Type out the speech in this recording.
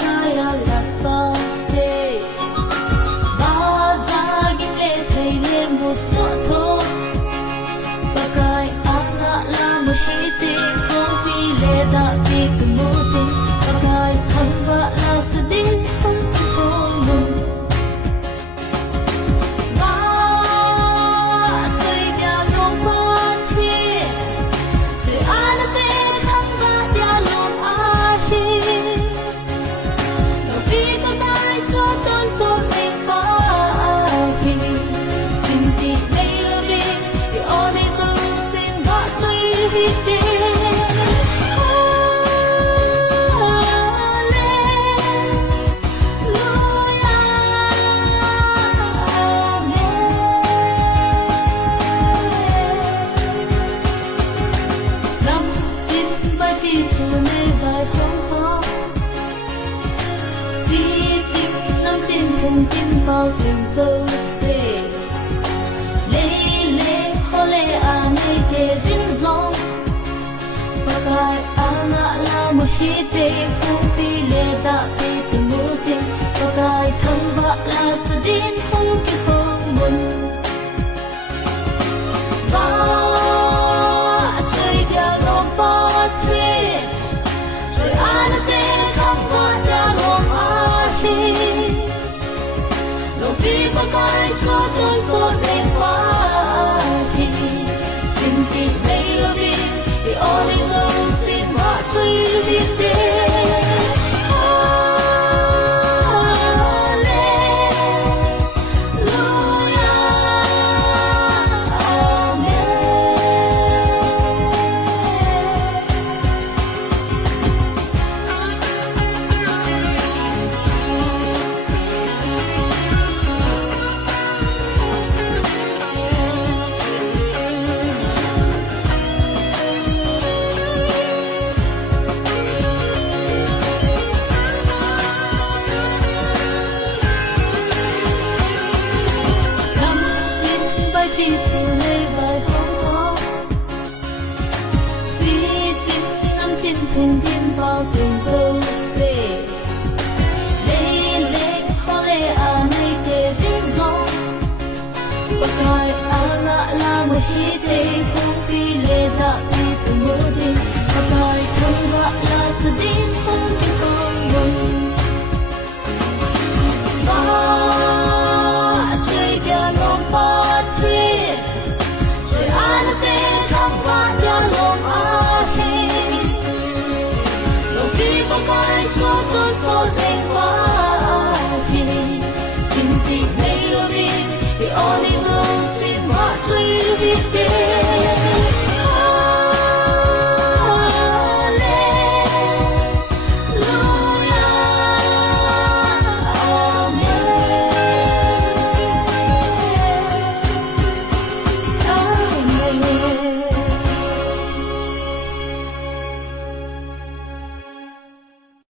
kaya lakate Bazagi le kaile mutoto Bagai anga la muhiti Kopi le da big muti Bagai hamba la sedih Hantukomu Ba Tui dia lupa ti Tui ana te Hamba dia lupa ti Vivo dai soton sole pagi Cinti melodi Di odi tusin Bakso hiti Kim bao tình sâu xê Lê lê khó lê à nơi thế vinh dòng Và gai à ngạ la một khi tê